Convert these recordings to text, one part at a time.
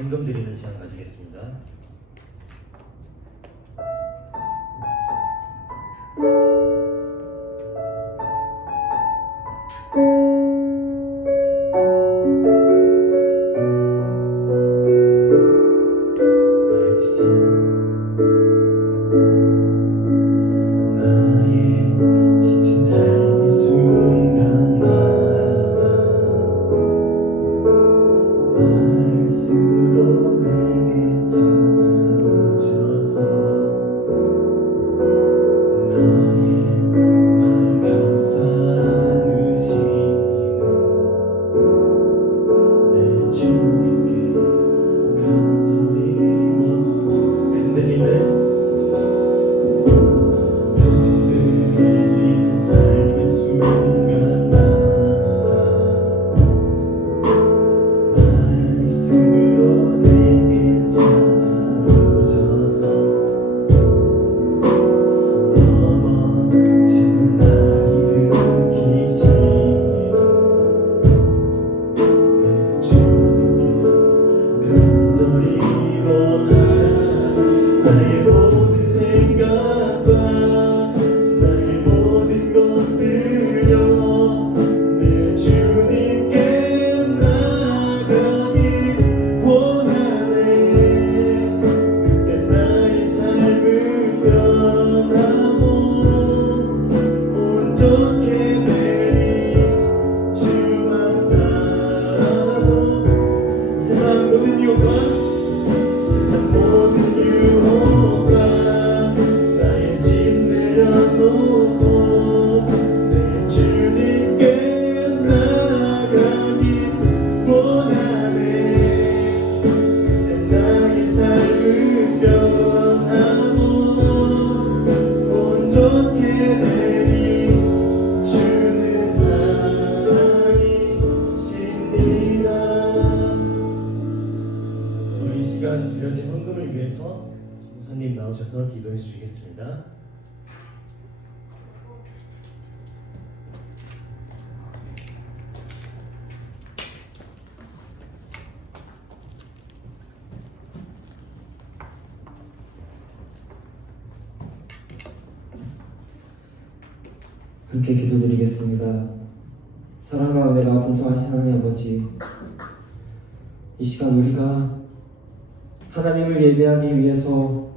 헌금 드리는 시간 가지겠습니다. 나의 지친 삶의 순간마다 말씀으로 내게 찾아오셔서 나의 맘 감싸 안으시는 내 주님께 간절히 흔들리네 삶의 순간마다 말씀으로 내게 찾아오셔서 넘어지는 날 일으키시는 내 주님께 간절히 원하는 나의 모든 생각과 나의 모든 것들여 내 주님께 나가길 원하네. 그때 나의 삶은 변하고 온전케 되리. 주만 따라도 세상 모든 유혹과 나의 짐 내려놓고 내 주님께 나가길 원하네. 그때 나의 삶은 변하고 온전케 되리. 주는 사랑이십니다. 저희 이 시간 드려진 헌금을 위해서 선생님 나오셔서 기도해 주시겠습니다. 함께 기도드리겠습니다. 사랑과 은혜가 풍성하신 하나님 아버지, 이 시간 우리가 하나님을 예배하기 위해서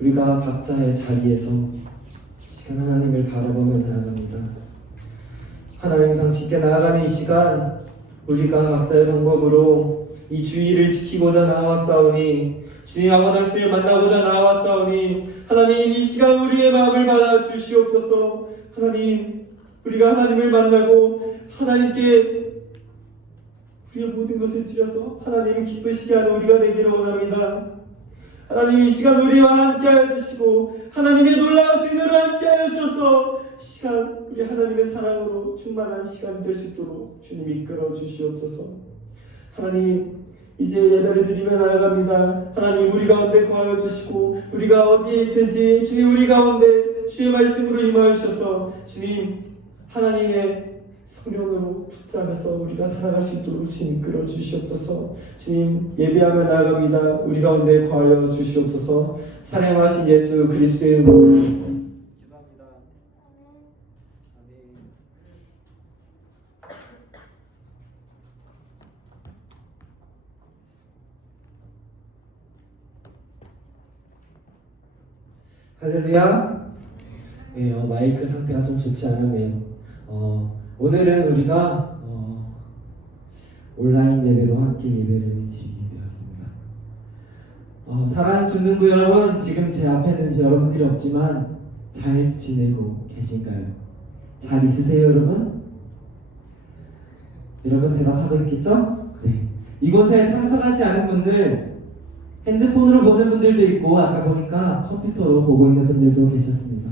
우리가 각자의 자리에서 이 시간 하나님을 바라보며 나아갑니다. 하나님 당신께 나아가는 이 시간 우리가 각자의 방법으로 이 주의를 지키고자 나왔사오니 주님 아버지 말씀을 만나고자 나왔사오니 하나님 이 시간 우리의 마음을 받아주시옵소서. 하나님 우리가 하나님을 만나고 하나님께 우리의 모든 것을 드려서 하나님을 기쁘시게 하는 우리가 되기를 원합니다. 하나님 이 시간 우리와 함께 하여 주시고 하나님의 놀라우신 은혜로 함께 하여 주셔서 이 시간 우리 하나님의 사랑으로 충만한 시간이 될 수 있도록 주님 이끌어 주시옵소서. 하나님 이제 예배를 드리며 나아갑니다. 하나님 우리 가운데 거하여 주시고 우리가 어디에 있든지 주님 우리 가운데 주의 말씀으로 임하여 주셔서 주님 하나님의 성령으로 붙잡아서 우리가 살아갈 수 있도록 주님 이끌어 주시옵소서. 주님 예배하며 나아갑니다. 우리 가운데 거하여 주시옵소서. 사랑하신 예수 그리스도의 이름으로 기도합니다. 아멘. 할렐루야. 네, 마이크 상태가 좀 좋지 않았네요. 오늘은 우리가 온라인 예배로 함께 예배를 드리게 되었습니다. 사랑하는 중등부 여러분, 지금 제 앞에는 여러분들이 없지만 잘 지내고 계신가요? 잘 있으세요 여러분? 여러분 대답하고 있겠죠? 네. 이곳에 참석하지 않은 분들, 핸드폰으로 보는 분들도 있고 아까 보니까 컴퓨터로 보고 있는 분들도 계셨습니다.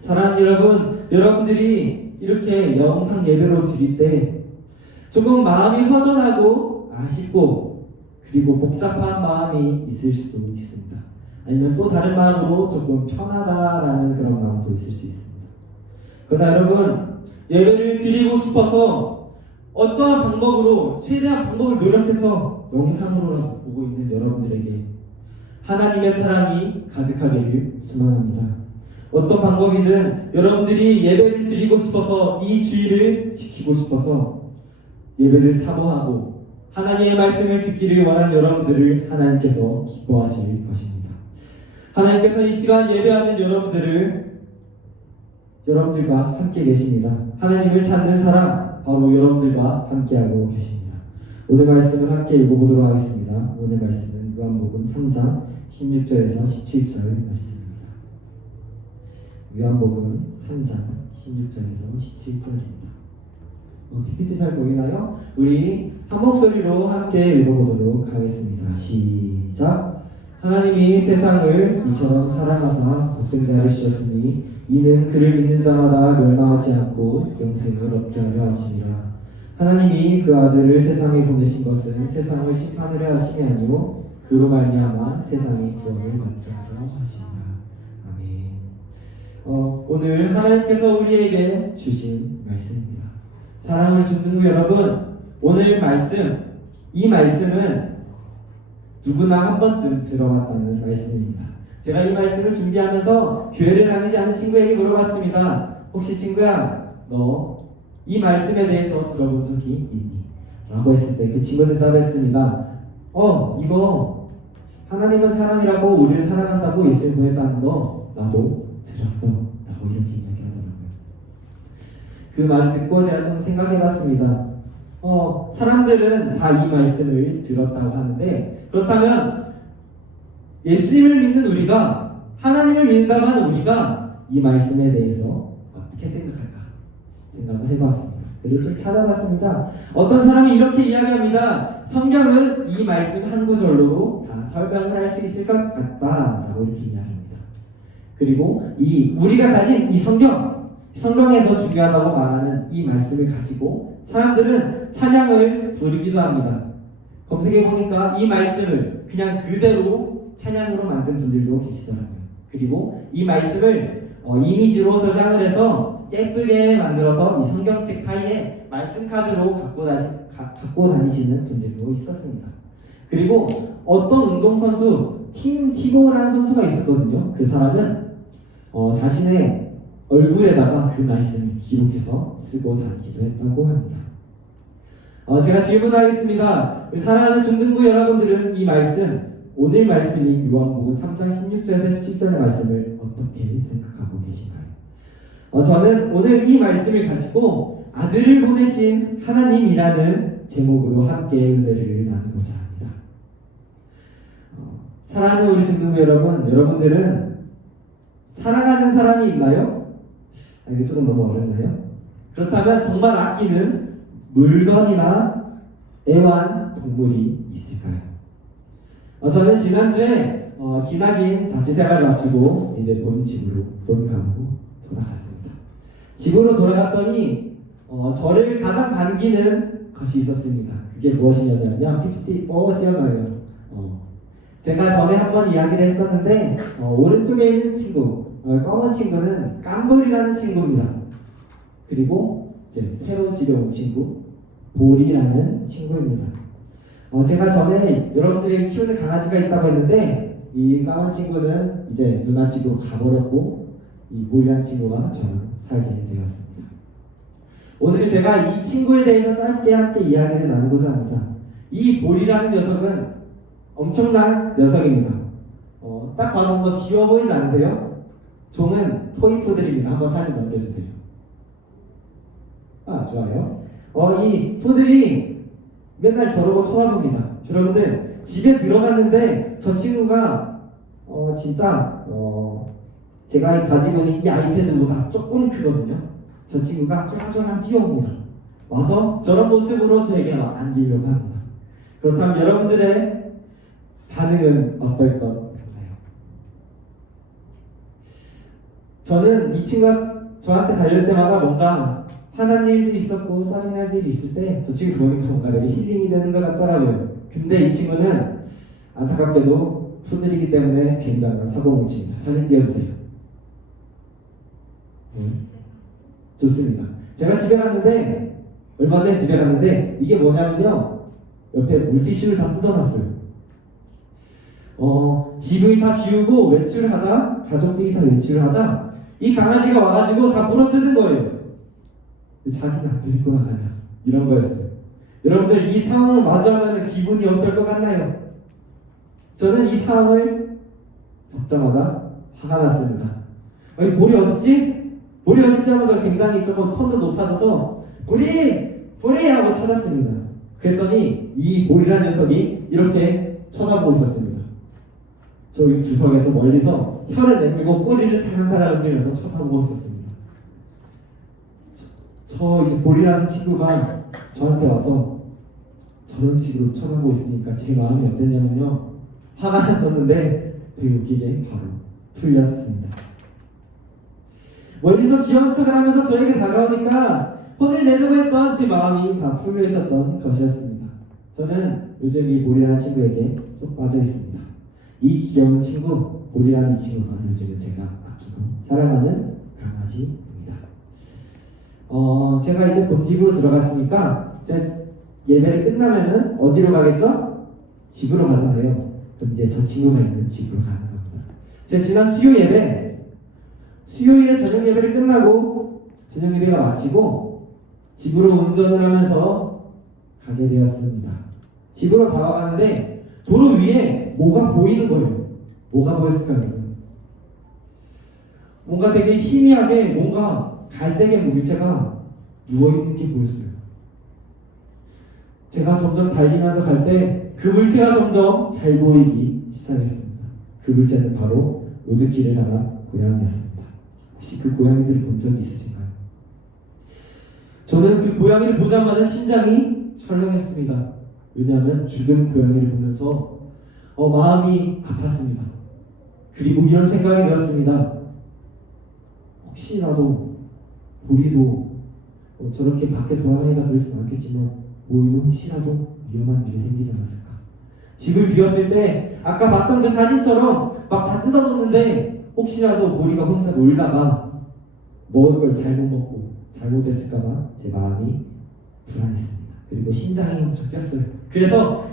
사랑하는 여러분, 여러분들이 이렇게 영상 예배로 드릴 때 조금 마음이 허전하고 아쉽고 그리고 복잡한 마음이 있을 수도 있습니다. 아니면 또 다른 마음으로 조금 편하다라는 그런 마음도 있을 수 있습니다. 그러나 여러분, 예배를 드리고 싶어서 어떠한 방법으로 최대한 방법을 노력해서 영상으로라도 보고 있는 여러분들에게 하나님의 사랑이 가득하기를 소망합니다. 어떤 방법이든 여러분들이 예배를 드리고 싶어서, 이 주의를 지키고 싶어서 예배를 사모하고 하나님의 말씀을 듣기를 원하는 여러분들을 하나님께서 기뻐하실 것입니다. 하나님께서 이 시간 예배하는 여러분들과 함께 계십니다. 하나님을 찾는 사람, 바로 여러분들과 함께하고 계십니다. 오늘 말씀을 함께 읽어보도록 하겠습니다. 오늘 말씀은 요한복음 3장 16절에서 17절 말씀입니다. 요한복음 3장 16절에서 17절입니다. PPT 잘 보이나요? 우리 한 목소리로 함께 읽어보도록 하겠습니다. 시작! 하나님이 세상을 이처럼 사랑하사 독생자를 주셨으니 이는 그를 믿는 자마다 멸망하지 않고 영생을 얻게 하려 하심이라. 하나님이 그 아들을 세상에 보내신 것은 세상을 심판하려 하심이 아니요 그로 말미암아 세상이 구원을 받게 하려 하심이라. 아멘. 오늘 하나님께서 우리에게 주신 말씀입니다. 사랑하는 중등부 여러분, 오늘 말씀, 이 말씀은 누구나 한 번쯤 들어봤다는 말씀입니다. 제가 이 말씀을 준비하면서 교회를 다니지 않은 친구에게 물어봤습니다. 혹시 친구야, 너 이 말씀에 대해서 들어본 적이 있니? 라고 했을 때 그 친구는 대답했습니다. 이거 하나님은 사랑이라고, 우리를 사랑한다고 예수를 보냈다는 거 나도 들었어 라고 이렇게 이야기하더라고요. 그 말을 듣고 제가 좀 생각해봤습니다. 사람들은 다 이 말씀을 들었다고 하는데, 그렇다면 예수님을 믿는 우리가, 하나님을 믿는다고 하는 우리가 이 말씀에 대해서 어떻게 생각할까 생각을 해봤습니다. 그리고 좀 찾아봤습니다. 어떤 사람이 이렇게 이야기합니다. 성경은 이 말씀 한 구절로도 다 설명을 할 수 있을 것 같다 라고 이렇게 이야기합니다. 그리고 우리가 가진 이 성경에서 중요하다고 말하는 이 말씀을 가지고 사람들은 찬양을 부르기도 합니다. 검색해보니까 이 말씀을 그냥 그대로 찬양으로 만든 분들도 계시더라고요. 그리고 이 말씀을 이미지로 저장을 해서 예쁘게 만들어서 이 성경책 사이에 말씀 카드로 갖고 다니시는 분들도 있었습니다. 그리고 어떤 운동선수, 팀 티보라는 선수가 있었거든요. 그 사람은 자신의 얼굴에다가 그 말씀을 기록해서 쓰고 다니기도 했다고 합니다. 제가 질문하겠습니다. 사랑하는 중등부 여러분들은 이 말씀, 오늘 말씀인 요한복음 3장 16절에서 17절의 말씀을 어떻게 생각하고 계신가요? 저는 오늘 이 말씀을 가지고 아들을 보내신 하나님이라는 제목으로 함께 은혜를 나누고자 합니다. 사랑하는 우리 중등부 여러분, 여러분들은 사랑하는 사람이 있나요? 이게 조금 너무 어렵나요? 그렇다면 정말 아끼는 물건이나 애완동물이 있을까요? 저는 지난주에 기나긴 자취생활을 마치고 이제 본 가구로 돌아갔습니다. 집으로 돌아갔더니 저를 가장 반기는 것이 있었습니다. 그게 무엇이냐면요, PPT 띄어나요. 제가 전에 한번 이야기를 했었는데 오른쪽에 있는 친구, 검은 친구는 깜돌이라는 친구입니다. 그리고 이제 새로 집에 온 친구 보리라는 친구입니다. 제가 전에 여러분들이 키우는 강아지가 있다고 했는데 이 까만 친구는 이제 누나 집으로 가버렸고 이 보리라는 친구가 저랑 살게 되었습니다. 오늘 제가 이 친구에 대해서 짧게 함께 이야기를 나누고자 합니다. 이 보리라는 녀석은 엄청난 녀석입니다. 딱 봐도 뭔가 귀여워 보이지 않으세요? 종은 토이푸들입니다. 한번 사진 넘겨주세요. 좋아요. 이 푸들이 맨날 저러고 쳐다봅니다. 여러분들 집에 들어갔는데 저 친구가 진짜 제가 가지고 있는 이 아이패드보다 조금 크거든요. 저 친구가 쫄랑쫄랑 뛰어옵니다. 와서 저런 모습으로 저에게 안기려고 합니다. 그렇다면 여러분들의 반응은 어떨 것 같나요? 저는 이 친구가 저한테 달릴 때마다 뭔가 화난 일들이 있었고 짜증날 일이 있을 때 저 친구 보니까 뭔가 되게 힐링이 되는 것 같더라고요. 근데 이 친구는 안타깝게도 푸들이기 때문에 굉장한 사고뭉치입니다. 사진 띄워주세요. 좋습니다. 제가 얼마 전에 집에 갔는데 이게 뭐냐면요, 옆에 물티슈를 다 뜯어놨어요. 집을 다 비우고 외출을 하자, 가족들이 다 외출을 하자, 이 강아지가 와가지고 다 물어뜯은 거예요. 왜 자기는 안 데리고 나가냐, 이런 거였어요. 여러분들, 이 상황을 마주하면 기분이 어떨 것 같나요? 저는 이 상황을 겪자마자 화가 났습니다. 아니, 볼이 어딨지? 볼이 어딨지? 하면서 굉장히 조금 톤도 높아져서 볼이 하고 찾았습니다. 그랬더니 이 볼이라는 녀석이 이렇게 쳐다보고 있었습니다. 저희 구석에서 멀리서 혀를 내밀고 꼬리를 살랑살랑 흔들면서 쳐다보고 있었습니다. 저 이제 볼이라는 친구가 저한테 와서 저런 식으로 쳐다보고 있으니까 제 마음이 어땠냐면요, 화가 났었는데 되게 웃기게 바로 풀렸습니다. 멀리서 귀여운 척을 하면서 저에게 다가오니까 혼을 내려고 했던 제 마음이 다 풀려 있었던 것이었습니다. 저는 요즘 이 볼이라는 친구에게 쏙 빠져 있습니다. 이 귀여운 친구, 볼이라는 이 친구가 요즘은 제가 아끼고 사랑하는 강아지입니다. 제가 이제 본집으로 들어갔으니까 이제 예배를 끝나면은 어디로 가겠죠? 집으로 가잖아요. 그럼 이제 저 친구가 있는 집으로 가는 겁니다. 제가 지난 수요일에 저녁 예배를 끝나고 저녁 예배가 마치고 집으로 운전을 하면서 가게 되었습니다. 집으로 다가가는데 도로 위에 뭐가 보이는 거예요. 뭐가 보였을까요? 뭔가 되게 희미하게 뭔가 갈색의 물체가 누워있는 게 보였어요. 제가 점점 달리면서 갈 때 그 물체가 점점 잘 보이기 시작했습니다. 그 물체는 바로 로드킬을 당한 고양이였습니다. 혹시 그 고양이들을 본 적이 있으신가요? 저는 그 고양이를 보자마자 심장이 철렁했습니다. 왜냐하면 죽은 고양이를 보면서 마음이 아팠습니다. 그리고 이런 생각이 들었습니다. 혹시라도 보리도 저렇게 밖에 돌아다니다 그랬으면 않겠지만 보리도 혹시라도 위험한 일이 생기지 않았을까. 집을 비웠을 때 아까 봤던 그 사진처럼 막 다 뜯어놓는데 혹시라도 보리가 혼자 놀다가 먹을 걸 잘못 먹고 잘못했을까봐 제 마음이 불안했습니다. 그리고 심장이 엄청 뛰었어요. 그래서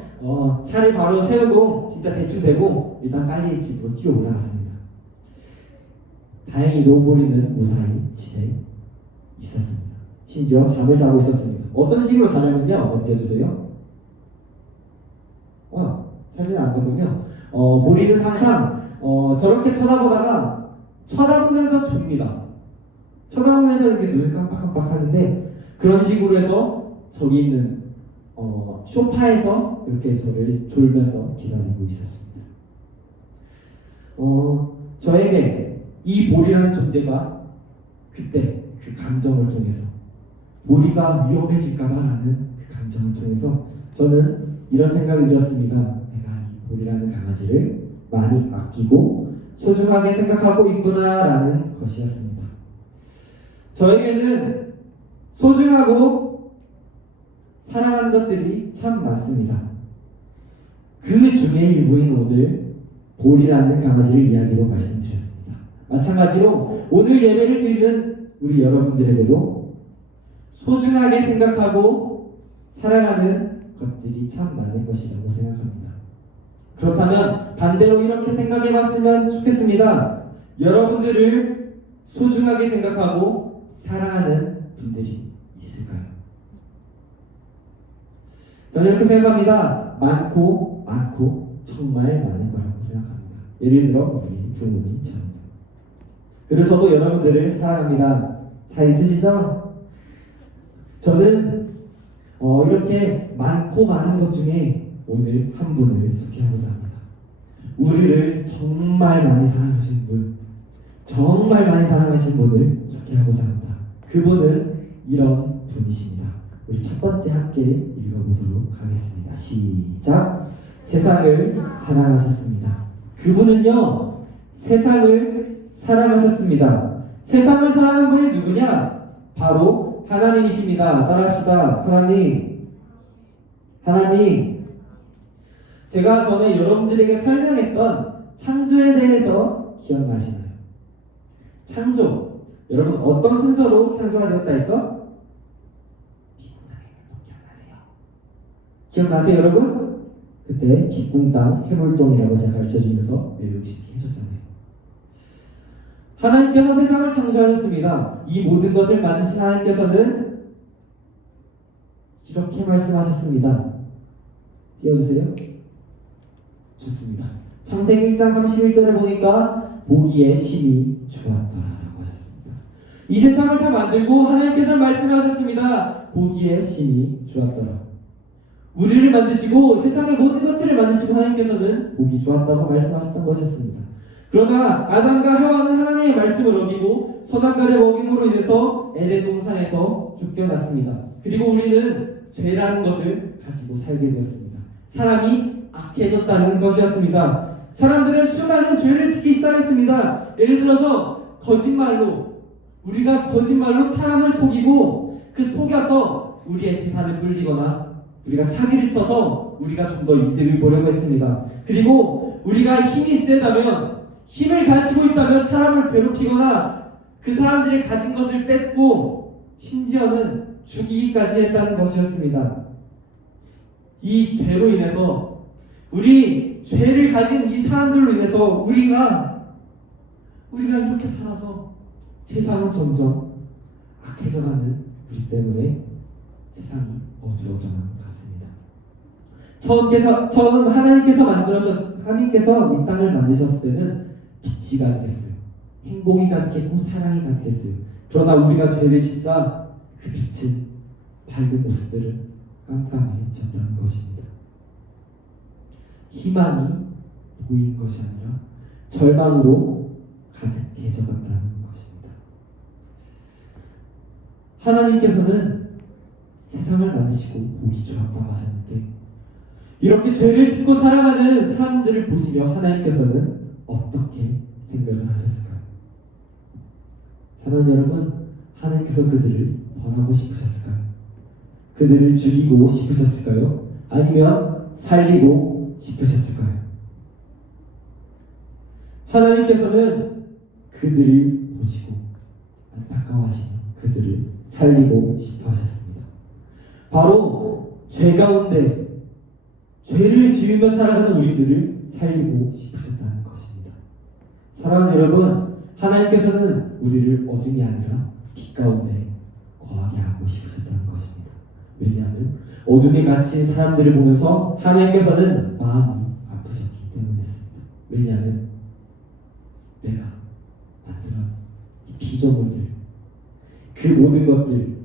차를 바로 세우고 진짜 대충 대고 일단 빨리 집으로 뛰어 올라갔습니다. 다행히도 보리는 무사히 집에 있었습니다. 심지어 잠을 자고 있었습니다. 어떤 식으로 자냐면요, 넘겨주세요. 사진 안 되군요. 보리는 항상 저렇게 쳐다보면서 줍니다. 쳐다보면서 이렇게 눈을 깜빡깜빡 하는데, 그런 식으로 해서 저기 있는 소파에서 이렇게 저를 졸면서 기다리고 있었습니다. 저에게 이 보리라는 존재가 그때 그 감정을 통해서 보리가 위험해질까봐라는 그 감정을 통해서 저는 이런 생각이 들었습니다. 내가 이 보리라는 강아지를 많이 아끼고 소중하게 생각하고 있구나라는 것이었습니다. 저에게는 소중하고 사랑하는 것들이 참 많습니다. 그 중에 일부인 오늘 볼이라는 강아지를 이야기로 말씀드렸습니다. 마찬가지로 오늘 예배를 드리는 우리 여러분들에게도 소중하게 생각하고 사랑하는 것들이 참 많은 것이라고 생각합니다. 그렇다면 반대로 이렇게 생각해봤으면 좋겠습니다. 여러분들을 소중하게 생각하고 사랑하는 분들이 있을까요? 저는 이렇게 생각합니다. 많고 정말 많은 거라고 생각합니다. 예를 들어 우리 부모님처럼. 그래서도 여러분들을 사랑합니다. 잘 있으시죠? 저는 이렇게 많고 많은 것 중에 오늘 한 분을 소개하고자 합니다. 우리를 정말 많이 사랑하신 분, 정말 많이 사랑하신 분을 소개하고자 합니다. 그분은 이런 분이십니다. 우리 첫 번째 함께 읽어보도록 하겠습니다. 시작! 세상을 사랑하셨습니다. 그분은요, 세상을 사랑하셨습니다. 세상을 사랑하는 분이 누구냐? 바로 하나님이십니다. 따라합시다. 하나님. 제가 전에 여러분들에게 설명했던 창조에 대해서 기억나시나요? 창조. 여러분 어떤 순서로 창조가 되었다 했죠? 기억나세요? 기억나세요 여러분? 그때 뒷궁땅 해물동이라고 제가 가르쳐주면서 매우 쉽게 해줬잖아요. 하나님께서 세상을 창조하셨습니다. 이 모든 것을 만드신 하나님께서는 이렇게 말씀하셨습니다. 띄워주세요. 좋습니다. 창세기 1장 31절에 보니까 보기에 심히 좋았더라라고 하셨습니다. 이 세상을 다 만들고 하나님께서 말씀하셨습니다. 보기에 심히 좋았더라. 우리를 만드시고 세상의 모든 것들을 만드시고 하나님께서는 보기 좋았다고 말씀하셨던 것이었습니다. 그러나 아담과 하와는 하나님의 말씀을 어기고 선악과를 먹임으로 인해서 에덴 동산에서 쫓겨났습니다. 그리고 우리는 죄라는 것을 가지고 살게 되었습니다. 사람이 악해졌다는 것이었습니다. 사람들은 수많은 죄를 짓기 시작했습니다. 예를 들어서 우리가 거짓말로 사람을 속이고 그 속여서 우리의 재산을 불리거나 우리가 사기를 쳐서 우리가 좀 더 이득을 보려고 했습니다. 그리고 우리가 힘이 세다면, 힘을 가지고 있다면 사람을 괴롭히거나 그 사람들이 가진 것을 뺏고 심지어는 죽이기까지 했다는 것이었습니다. 이 죄로 인해서, 우리 죄를 가진 이 사람들로 인해서 우리가 이렇게 살아서 세상은 점점 악해져가는 우리 때문에 세상이 어두워져만 갔습니다. 처음 하나님께서 이 땅을 만드셨을 때는 빛이 가득했어요. 행복이 가득했고 사랑이 가득했어요. 그러나 우리가 죄를 짓자 그 빛은 밝은 모습들은 깜깜해졌다는 것입니다. 희망이 보이는 것이 아니라 절망으로 가득해져간다는 것입니다. 하나님께서는 세상을 만드시고 보기 좋았다고 하셨는데 이렇게 죄를 짓고 살아가는 사람들을 보시며 하나님께서는 어떻게 생각을 하셨을까요? 사랑하는 여러분, 하나님께서 그들을 벌하고 싶으셨을까요? 그들을 죽이고 싶으셨을까요? 아니면 살리고 싶으셨을까요? 하나님께서는 그들을 보시고 안타까워하시며 그들을 살리고 싶어 하셨습니다. 바로 죄 가운데 죄를 지으며 살아가는 우리들을 살리고 싶으셨다는 것입니다. 사랑하는 여러분, 하나님께서는 우리를 어둠이 아니라 빛 가운데 거하게 하고 싶으셨다는 것입니다. 왜냐하면 어둠에 갇힌 사람들을 보면서 하나님께서는 마음이 아프셨기 때문이었습니다. 왜냐하면 내가 만든 이 피조물들, 그 모든 것들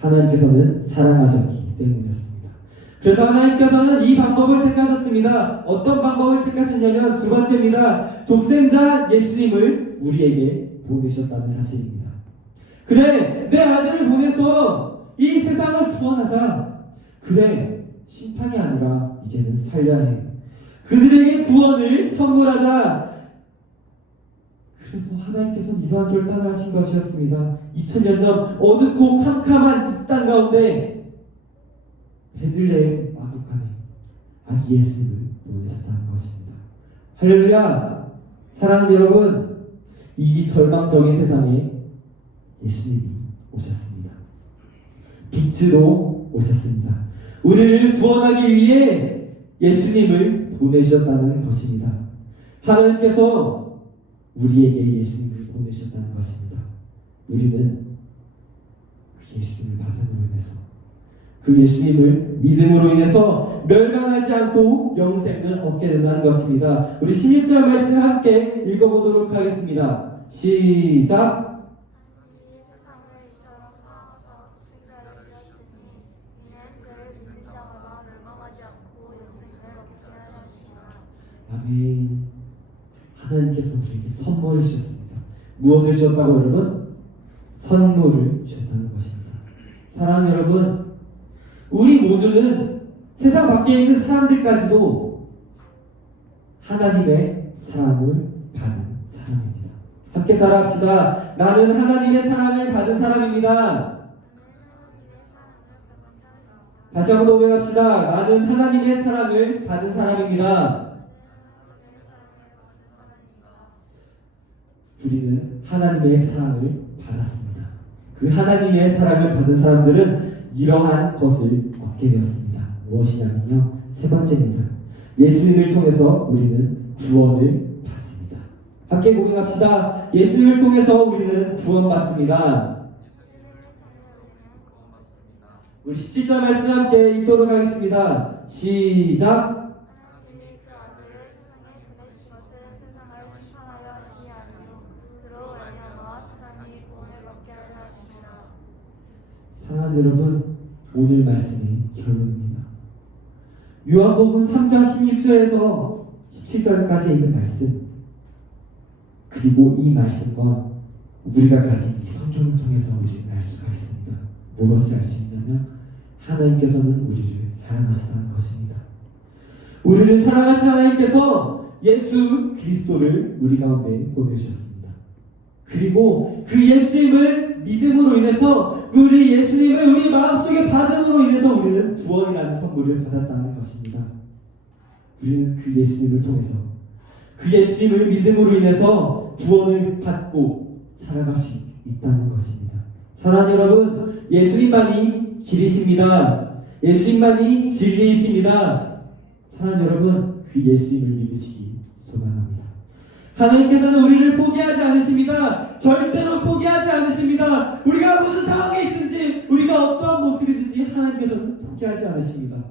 하나님께서는 사랑하셨기 때문이었습니다. 그래서 하나님께서는 이 방법을 택하셨습니다. 어떤 방법을 택하셨냐면 두 번째입니다. 독생자 예수님을 우리에게 보내셨다는 사실입니다. 그래, 내 아들을 보내서 이 세상을 구원하자. 그래, 심판이 아니라 이제는 살려야 해. 그들에게 구원을 선물하자. 그래서 하나님께서는 이러한 결단을 하신 것이었습니다. 2000년 전 어둡고 캄캄한 이 땅 가운데 베들레헴 마구간에 아기 예수님을 보내셨다는 것입니다. 할렐루야! 사랑하는 여러분, 이 절망적인 세상에 예수님이 오셨습니다. 빛으로 오셨습니다. 우리를 구원하기 위해 예수님을 보내셨다는 것입니다. 하나님께서 우리에게 예수님을 보내셨다는 것입니다. 우리는 그 예수님을 받음으로 인해서, 그 예수님을 믿음으로 인해서 멸망하지 않고 영생을 얻게 된다는 것입니다. 우리 16절 말씀 함께 읽어보도록 하겠습니다. 시작! 아멘. 하나님께서 우리에게 선물을 주셨습니다. 무엇을 주셨다고 여러분? 선물을 주셨다는 것입니다. 사랑하는 여러분, 우리 모두는 세상 밖에 있는 사람들까지도 하나님의 사랑을 받은 사람입니다. 함께 따라합시다. 나는 하나님의 사랑을 받은 사람입니다. 다시 한번 고백합시다. 나는 하나님의 사랑을 받은 사람입니다. 우리는 하나님의 사랑을 받았습니다. 그 하나님의 사랑을 받은 사람들은 이러한 것을 얻게 되었습니다. 무엇이냐면요, 세 번째입니다. 예수님을 통해서 우리는 구원을 받습니다. 함께 고백합시다. 예수님을 통해서 우리는 구원받습니다. 우리 17절 말씀 함께 읽도록 하겠습니다. 시작. 하나님이 그 아들을 세상에 보내신 것은 세상을 심판하려 하심이 아니요 그로 말미암아 세상이 구원을 받게 하려 하심이라. 사랑하는 여러분, 오늘 말씀의 결론입니다. 요한복음 3장 16절에서 17절까지 있는 말씀, 그리고 이 말씀과 우리가 가진 이 성경을 통해서 우리는 알 수가 있습니다. 무엇을 알 수 있냐면 하나님께서는 우리를 사랑하신다는 것입니다. 우리를 사랑하신 하나님께서 예수 그리스도를 우리 가운데 보내주셨습니다. 그리고 그 예수님을 믿음으로 인해서 우리 예수님을 우리 마음속에 받음으로 인해서 우리는 구원이라는 선물을 받았다는 것입니다. 우리는 그 예수님을 통해서 그 예수님을 믿음으로 인해서 구원을 받고 살아갈 수 있다는 것입니다. 사랑하는 여러분, 예수님만이 길이십니다. 예수님만이 진리이십니다. 사랑하는 여러분, 그 예수님을 믿으시기 소망합니다. 하나님께서는 우리를 포기하지 않으십니다. 절대로 포기하지 않으십니다. 우리가 무슨 상황에 있든지, 우리가 어떠한 모습이든지 하나님께서는 포기하지 않으십니다.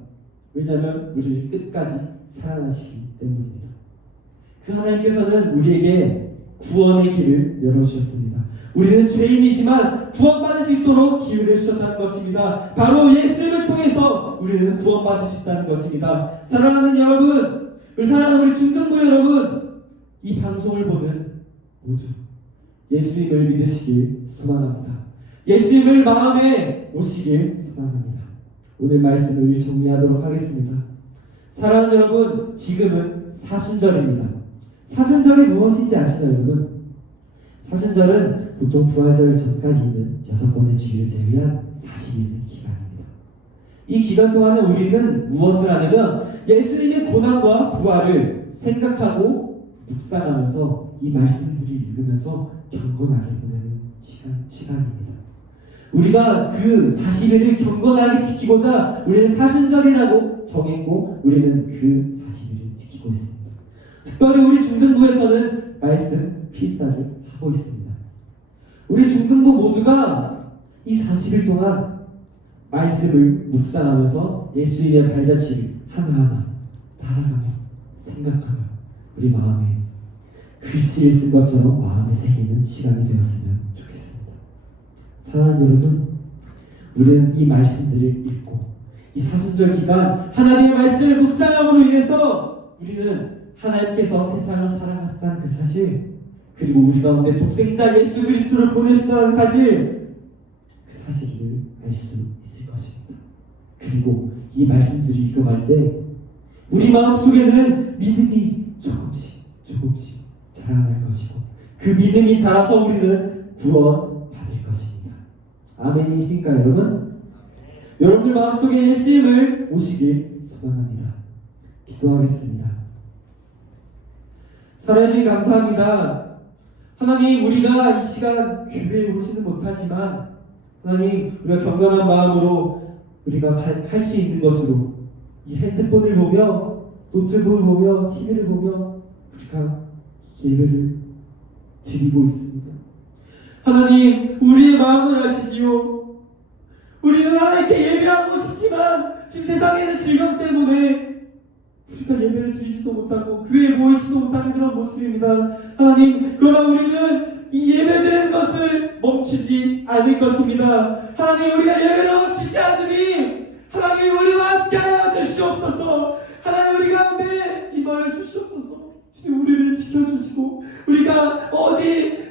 왜냐하면 우리를 끝까지 사랑하시기 때문입니다. 그 하나님께서는 우리에게 구원의 길을 열어주셨습니다. 우리는 죄인이지만 구원받을 수 있도록 기회를 주셨다는 것입니다. 바로 예수님을 통해서 우리는 구원받을 수 있다는 것입니다. 사랑하는 여러분, 사랑하는 우리 중등부 여러분, 이 방송을 보는 모두 예수님을 믿으시길 소망합니다. 예수님을 마음에 모시길 소망합니다. 오늘 말씀을 정리하도록 하겠습니다. 사랑하는 여러분, 지금은 사순절입니다. 사순절이 무엇인지 아시나요, 여러분? 사순절은 보통 부활절 전까지 있는 6번의 주일을 제외한 40일의 기간입니다. 이 기간 동안에 우리는 무엇을 하냐면 예수님의 고난과 부활을 생각하고 묵상하면서 이 말씀들을 읽으면서 경건하게 보내는 시간입니다. 우리가 그 40일을 경건하게 지키고자 우리는 사순절이라고 정했고 우리는 그 40일을 지키고 있습니다. 특별히 우리 중등부에서는 말씀 필사를 하고 있습니다. 우리 중등부 모두가 이 40일 동안 말씀을 묵상하면서 예수님의 발자취를 하나하나 따라가며 생각하며 우리 마음에 글씨를 쓴 것처럼 마음에 새기는 시간이 되었으면 좋겠습니다. 사랑하는 여러분, 우리는 이 말씀들을 읽고 이 사순절 기간 하나님의 말씀을 묵상함으로 인해서 우리는 하나님께서 세상을 사랑하셨다는 그 사실, 그리고 우리 가운데 독생자 예수 그리스도를 보내셨다는 사실, 그 사실을 알 수 있을 것입니다. 그리고 이 말씀들을 읽어갈 때 우리 마음속에는 믿음이 조금씩 자라날 것이고 그 믿음이 자라서 우리는 구원받을 것입니다. 아멘이십니까 여러분? 여러분들 마음속에 예수님을 모시길 소망합니다. 기도하겠습니다. 살아주신 감사합니다. 하나님, 우리가 이 시간 교회에 오지는 못하지만 하나님, 우리가 경건한 마음으로 우리가 할 수 있는 것으로 이 핸드폰을 보며 노트북을 보며 TV를 보며 우리가 예배를 드리고 있습니다. 하나님, 우리의 마음을 아시지요. 우리는 하나님께 예배하고 싶지만 지금 세상에는 질병 때문에 우리가 예배를 드리지도 못하고 교회에 모이지도 못하는 그런 모습입니다. 하나님, 그러나 우리는 이 예배드리는 것을 멈추지 않을 것입니다. 하나님, 우리가 예배를 멈추지 않으니 하나님, 우리와 함께하여 주시옵소서. 하나님, 우리 가운데 임하여 주시옵소서. 주님, 우리를 지켜주시고 우리가 어디에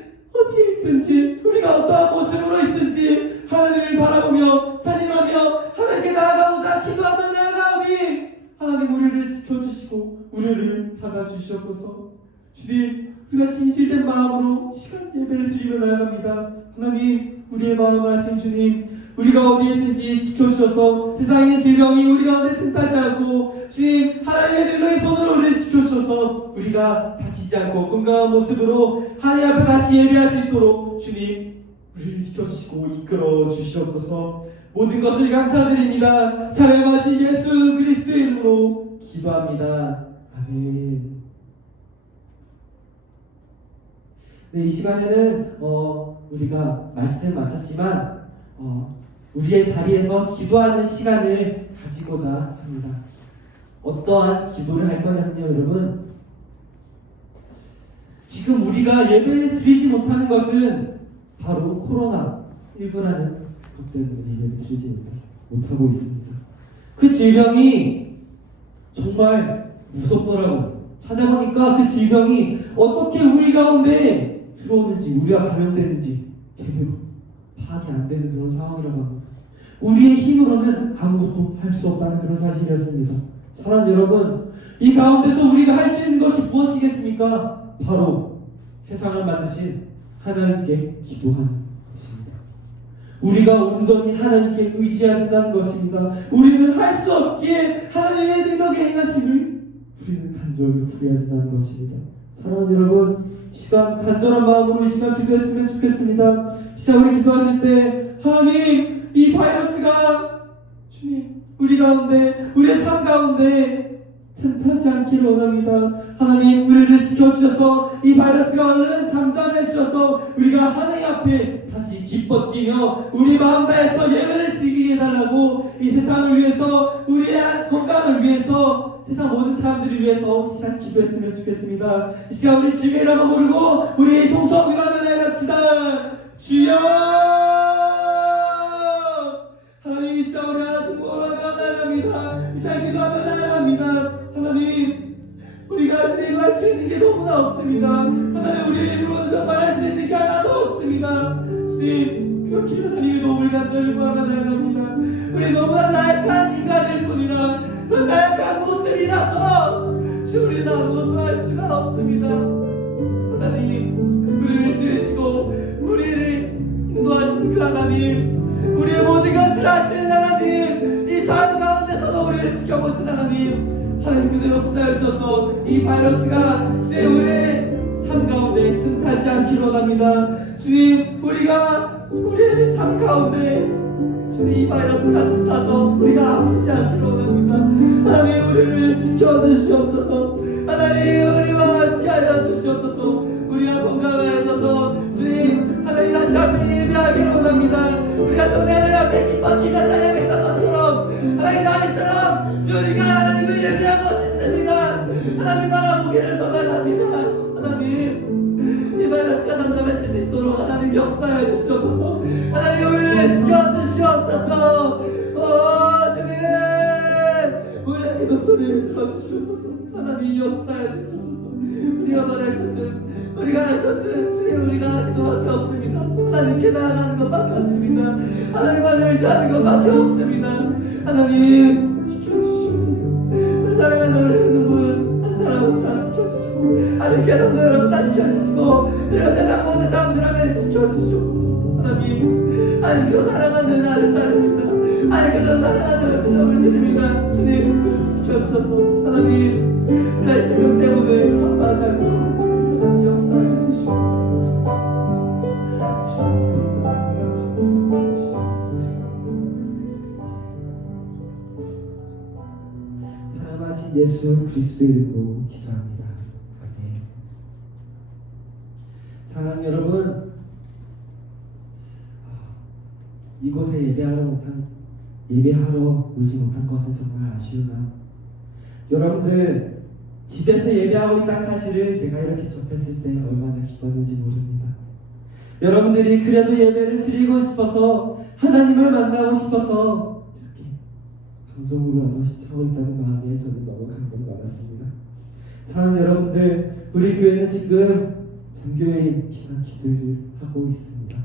있든지 우리가 어떠한 모습으로 있든지 하나님을 바라보며 찬양하며 하나님께 나아가보자 기도하며 나아가오니 하나님, 우리를 지켜주시고 우리를 받아주시옵소서. 주님, 우리가 진실된 마음으로 시간 예배를 드리며 나아갑니다. 하나님, 우리의 마음을 아신 주님, 우리가 어디에 있든지 지켜주셔서 세상의 질병이 우리 가운데 틈타지 않고 주님, 하나님의 은혜의 손으로 우리를 지켜주셔서 우리가 다치지 않고 건강한 모습으로 하나님 앞에 다시 예배할 수 있도록 주님, 우리를 지켜주시고 이끌어 주시옵소서. 모든 것을 감사드립니다. 살아계신 예수 그리스도의 이름으로 기도합니다. 아멘. 네, 이 시간에는 우리가 말씀 마쳤지만 우리의 자리에서 기도하는 시간을 가지고자 합니다. 어떠한 기도를 할 거냐면요, 여러분. 지금 우리가 예배를 드리지 못하는 것은 바로 코로나19라는 것 때문에 예배를 드리지 못하고 있습니다. 그 질병이 정말 무섭더라고요. 찾아보니까 그 질병이 어떻게 우리 가운데 들어오는지, 우리가 감염되는지 제대로 파악이 안 되는 그런 상황이라고 합니다. 우리의 힘으로는 아무것도 할 수 없다는 그런 사실이었습니다. 사랑하는 여러분, 이 가운데서 우리가 할 수 있는 것이 무엇이겠습니까? 바로 세상을 만드신 하나님께 기도하는 것입니다. 우리가 온전히 하나님께 의지해야 된다는 것입니다. 우리는 할 수 없기에 하나님의 능력의 행하심을 우리는 간절히 구해야 된다는 것입니다. 사랑하는 여러분, 이 시간 간절한 마음으로 이 시간 기도했으면 좋겠습니다. 이 시간 우리 기도하실 때 하나님, 이 바이러스가 주님 우리 가운데, 우리의 삶 가운데 틈타지 않기를 원합니다. 하나님, 우리를 지켜주셔서 이 바이러스가 얼른 잠잠해 주셔서 우리가 하나님 앞에 다시 기뻐 뛰며 우리 마음 다해서 예배를 드리게 해달라고, 이 세상을 위해서, 우리의 건강을 위해서, 세상 모든 사람들을 위해서 시간 기도했으면 좋겠습니다. 이 시간 우리 주님의 이름 한번 부르고 우리 동서 기도하며 나갑시다. 주여, 하나님, 이 시간 우리 중보하며 나갑니다. 이 시간 기도하며 나갑니다. 하나님, 우리가 지금 할 수 있는 게 너무나 없습니다. 하나님, 우리의 힘으로는 정말 할 수 있는 게 하나도 없습니다. 주님, 그렇게 하나님의 도움을 간절히 구하며 나갑니다. 우리 너무나 나약한 인간일 뿐이라, 그런 나약한 모습이라서 주, 우리는 아무것도 할 수가 없습니다. 하나님, 우리를 지으시고 우리를 인도하신 그 하나님, 우리의 모든 것을 하시는 하나님, 이 삶 가운데서도 우리를 지켜보신 하나님, 하나님 그대로 역사해 주셔서 이 바이러스가 우리의 삶 가운데 틈타지 않기를 원합니다. 주님, 우리가 우리의 삶 가운데 주님 이 바이러스가 틈타서 우리가 아프지 않기를 원합니다. 하나님, 우리를 지켜주시옵소서. 하나님, 우리와 함께 하여 주시옵소서. 우리가 건강하여져서 주님 하나님 다시 앞에 예배하기를 원합니다. 우리가 전에 하나님 앞에 기뻐 뛰가 찬양했던 것처럼 하나님 나이처럼 주님과 하나님을 예배하고 싶습니다. 하나님 바라보기를 소망합니다. 하나님, 이 바이러스가 잠잠해질 수 있도록 하나님 역사해 주시옵소서. 하나님, 우리를 지켜주시옵소서. 주님, 우리의 기도 소리를 들어주시옵소서. 하나님 역사해 주시옵소서. 우리가 말할 것은, 우리가 할 것은 주님, 우리가 하는 것밖에 없습니다. 하나님께 나아가는 것밖에 없습니다. 하나님만을 의지하는 것밖에 없습니다. 하나님, 지켜주시옵소서. 우리 사랑하는 우리 신부분 한 사람 한 사람 지켜주시고, 하나님 계속 여러분 다 지켜주시고, 그리고 세상 모든 사람들 하나님 지켜주시옵소서. 하나님, 하나님께서 사랑하는 나를 따릅니다. 하나님께서 사랑하는 표정을 드립니다. 주님, 우리를 지켜주셔서 하나님, 우리의 질병 때문에 아파하지 않도록 하나님 역사해 주시옵소서. 주님 감사합니다. 주님 주시옵소서. 사랑하신 예수 그리스도의 이름으로 기도합니다. 아멘. 사랑하는 여러분, 이곳에 예배하러 오지 못한 것은 정말 아쉬우나, 여러분들 집에서 예배하고 있다는 사실을 제가 이렇게 접했을 때 얼마나 기뻤는지 모릅니다. 여러분들이 그래도 예배를 드리고 싶어서, 하나님을 만나고 싶어서 이렇게 방송으로라도 시청하고 있다는 마음에 저는 너무 감동이 많았습니다. 사랑하는 여러분들, 우리 교회는 지금 전교회 비상 기도를 하고 있습니다.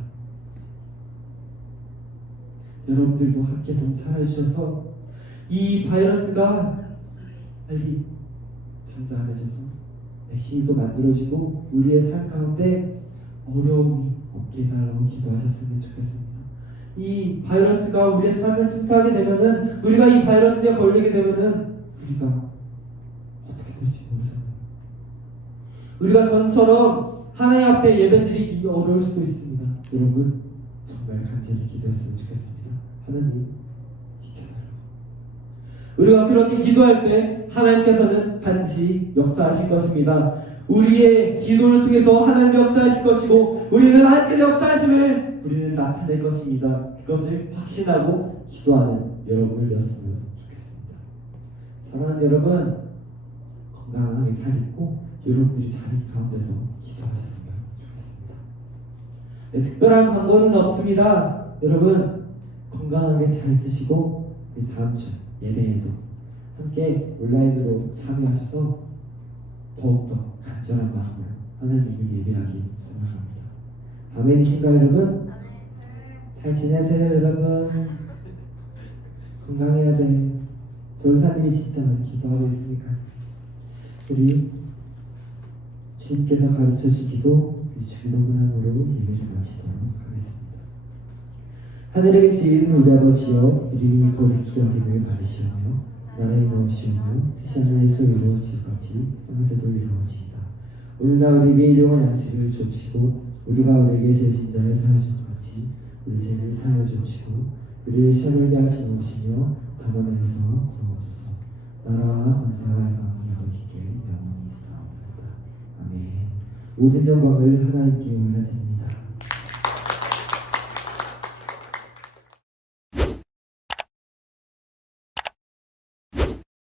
여러분들도 함께 동참해 주셔서 이 바이러스가 빨리 잠잠해져서 백신도 만들어지고 우리의 삶 가운데 어려움이 없게 해달라고 기도하셨으면 좋겠습니다. 이 바이러스가 우리의 삶을 틈타게 되면은, 우리가 이 바이러스에 걸리게 되면은 우리가 어떻게 될지 모르잖아요. 우리가 전처럼 하나님 앞에 예배드리기 어려울 수도 있습니다. 여러분, 정말 간절히 기도했으면 좋겠습니다. 하나님 지켜달라고. 우리가 그렇게 기도할 때 하나님께서는 반드시 역사하실 것입니다. 우리의 기도를 통해서 하나님 역사하실 것이고 우리는 하나님께 역사하심을 우리는 나타낼 것입니다. 그것을 확신하고 기도하는 여러분을 되었으면 좋겠습니다. 사랑하는 여러분, 건강하게 잘 있고 여러분들이 자리 가운데서 기도하셨으면 좋겠습니다. 네, 특별한 광고는 없습니다. 여러분 건강하게 잘 있으시고 다음 주 예배에도 함께 온라인으로 참여하셔서 더욱더 간절한 마음으로 하나님을 예배하기 소망합니다. 아멘이신가요 여러분? 잘 지내세요 여러분? 건강해야 돼. 전사님이 진짜 많이 기도하고 있으니까 우리 주님께서 가르쳐 주시기도 주기도문함으로 예배를 마치도록 하겠습니다. 하늘에 계신 우리 아버지여, 이름이 거룩히 여김을 받으시오며 나라의 마음시오며 뜻이 하늘에서 이루어지같이 땅에서도 이루어지이다. 오늘날 우리에게 일용할 양식을 주옵시고 우리가 우리에게 죄진 자를 사하여 준 것 같이 우리 죄를 사하여 주옵시고 우리를 시험에 하게 하시 없으며 다만 안에서 구원하옵소서. 나라와 권세와 영광이 아버지께 영원히 있사옵나이다. 아멘. 모든 영광을 하나님께 올려드립니다.